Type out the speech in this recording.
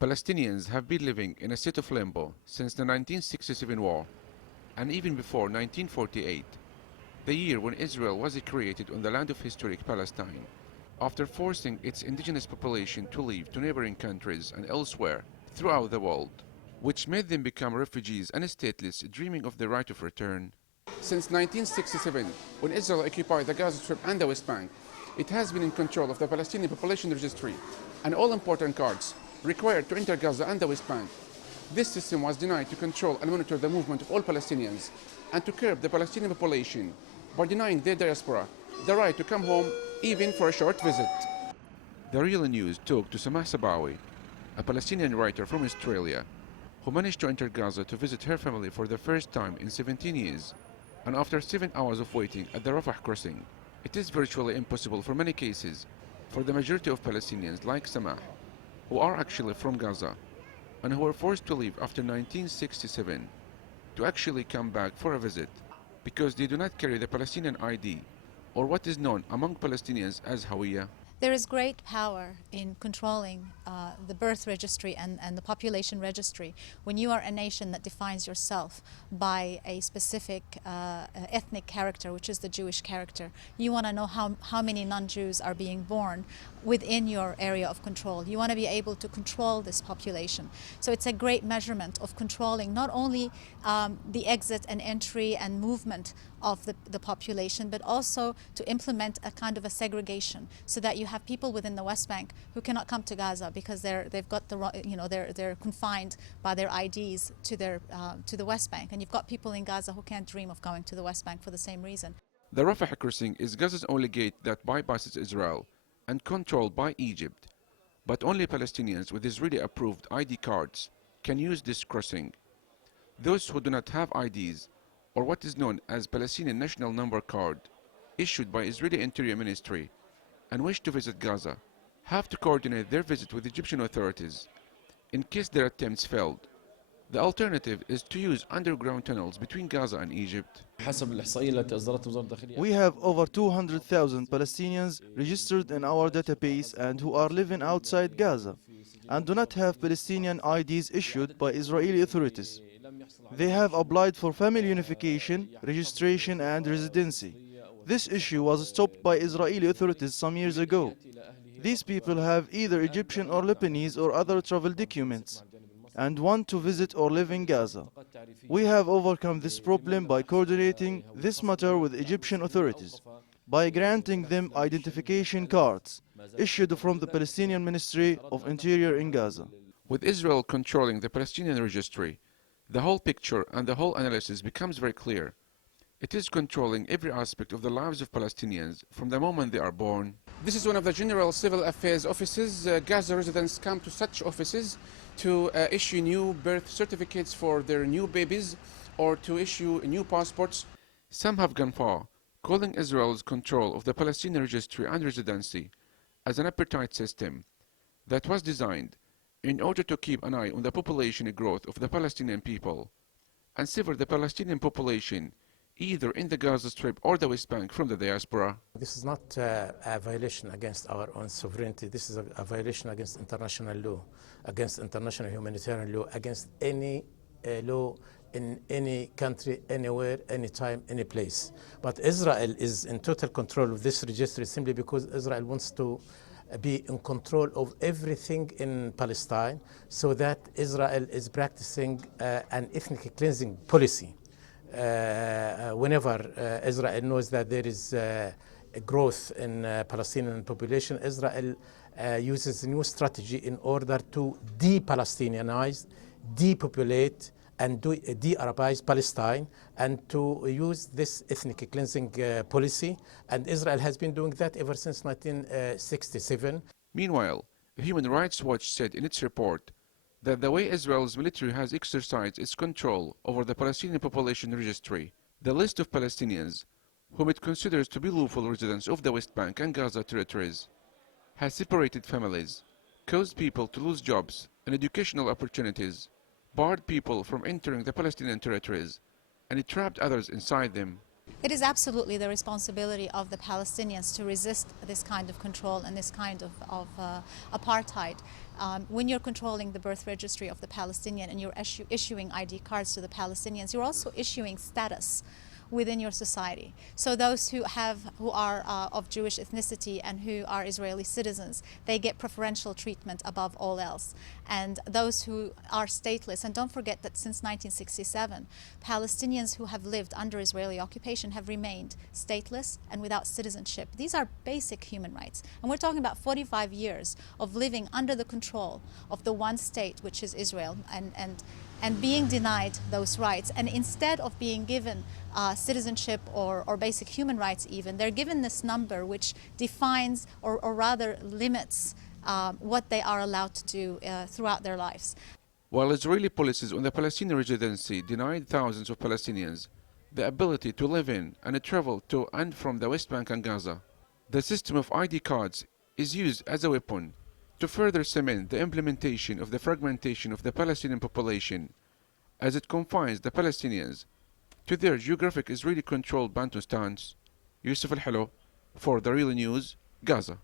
Palestinians have been living in a state of limbo since the 1967 war, and even before 1948, the year when Israel was created on the land of historic Palestine, after forcing its indigenous population to leave to neighboring countries and elsewhere throughout the world, which made them become refugees and stateless, dreaming of the right of return. Since 1967, when Israel occupied the Gaza Strip and the West Bank, it has been in control of the Palestinian Population Registry and all important cards required to enter Gaza and the West Bank. This system was denied to control and monitor the movement of all Palestinians and to curb the Palestinian population by denying their diaspora the right to come home even for a short visit. The Real News talked to Samah Sabawi, a Palestinian writer from Australia, who managed to enter Gaza to visit her family for the first time in 17 years. And after 7 hours of waiting at the Rafah crossing, it is virtually impossible for many cases for the majority of Palestinians like Samah, who are actually from Gaza and who were forced to leave after 1967, to actually come back for a visit because they do not carry the Palestinian ID or what is known among Palestinians as Hawiyya. There is great power in controlling the birth registry and the population registry when you are a nation that defines yourself by a specific ethnic character, which is the Jewish character. You want to know how many non-Jews are being born within your area of control. You want to be able to control this population. So it's a great measurement of controlling not only the exit and entry and movement of the population, but also to implement a kind of a segregation so that you have people within the West Bank who cannot come to Gaza because they've got they're confined by their IDs to the West Bank, and you've got people in Gaza who can't dream of going to the West Bank for the same reason. The Rafah crossing is Gaza's only gate that bypasses Israel and controlled by Egypt, but only Palestinians with Israeli approved ID cards can use this crossing. Those who do not have IDs, or what is known as Palestinian National Number Card, issued by Israeli Interior Ministry, and wish to visit Gaza, have to coordinate their visit with Egyptian authorities. In case their attempts failed, the alternative is to use underground tunnels between Gaza and Egypt. We have over 200,000 Palestinians registered in our database and who are living outside Gaza and do not have Palestinian IDs issued by Israeli authorities. They have applied for family unification, registration and residency. This issue was stopped by Israeli authorities some years ago. These people have either Egyptian or Lebanese or other travel documents and want to visit or live in Gaza. We have overcome this problem by coordinating this matter with Egyptian authorities, by granting them identification cards issued from the Palestinian Ministry of Interior in Gaza. With Israel controlling the Palestinian registry, the whole picture and the whole analysis becomes very clear. It is controlling every aspect of the lives of Palestinians from the moment they are born. This is one of the General Civil Affairs offices. Gaza residents come to such offices to issue new birth certificates for their new babies or to issue new passports. Some have gone far, calling Israel's control of the Palestinian registry and residency as an apartheid system that was designed in order to keep an eye on the population growth of the Palestinian people and sever the Palestinian population either in the Gaza Strip or the West Bank from the diaspora. This is not a violation against our own sovereignty. This is a violation against international law, against international humanitarian law, against any law in any country, anywhere, anytime, any place. But Israel is in total control of this registry simply because Israel wants to be in control of everything in Palestine, so that Israel is practicing an ethnic cleansing policy. Whenever Israel knows that there is a growth in Palestinian population, Israel uses a new strategy in order to de-Palestinianize, depopulate, and de-Arabize Palestine, and to use this ethnic cleansing policy. And Israel has been doing that ever since 1967. Meanwhile, Human Rights Watch said in its report that the way Israel's military has exercised its control over the Palestinian population registry, the list of Palestinians, whom it considers to be lawful residents of the West Bank and Gaza territories, has separated families, caused people to lose jobs and educational opportunities, barred people from entering the Palestinian territories, and it trapped others inside them. It is absolutely the responsibility of the Palestinians to resist this kind of control and this kind of apartheid. When you're controlling the birth registry of the Palestinian and you're issuing ID cards to the Palestinians, you're also issuing status within your society. So those who are of Jewish ethnicity and who are Israeli citizens, they get preferential treatment above all else. And those who are stateless, and don't forget that since 1967, Palestinians who have lived under Israeli occupation have remained stateless and without citizenship. These are basic human rights. And we're talking about 45 years of living under the control of the one state, which is Israel, and being denied those rights. And instead of being given citizenship or basic human rights even, they're given this number which defines or rather limits what they are allowed to do throughout their lives. While Israeli policies on the Palestinian residency denied thousands of Palestinians the ability to live in and travel to and from the West Bank and Gaza, the system of ID cards is used as a weapon to further cement the implementation of the fragmentation of the Palestinian population, as it confines the Palestinians to their geographic Israeli-controlled Bantustans. Yusuf Al-Halo for The Real News, Gaza.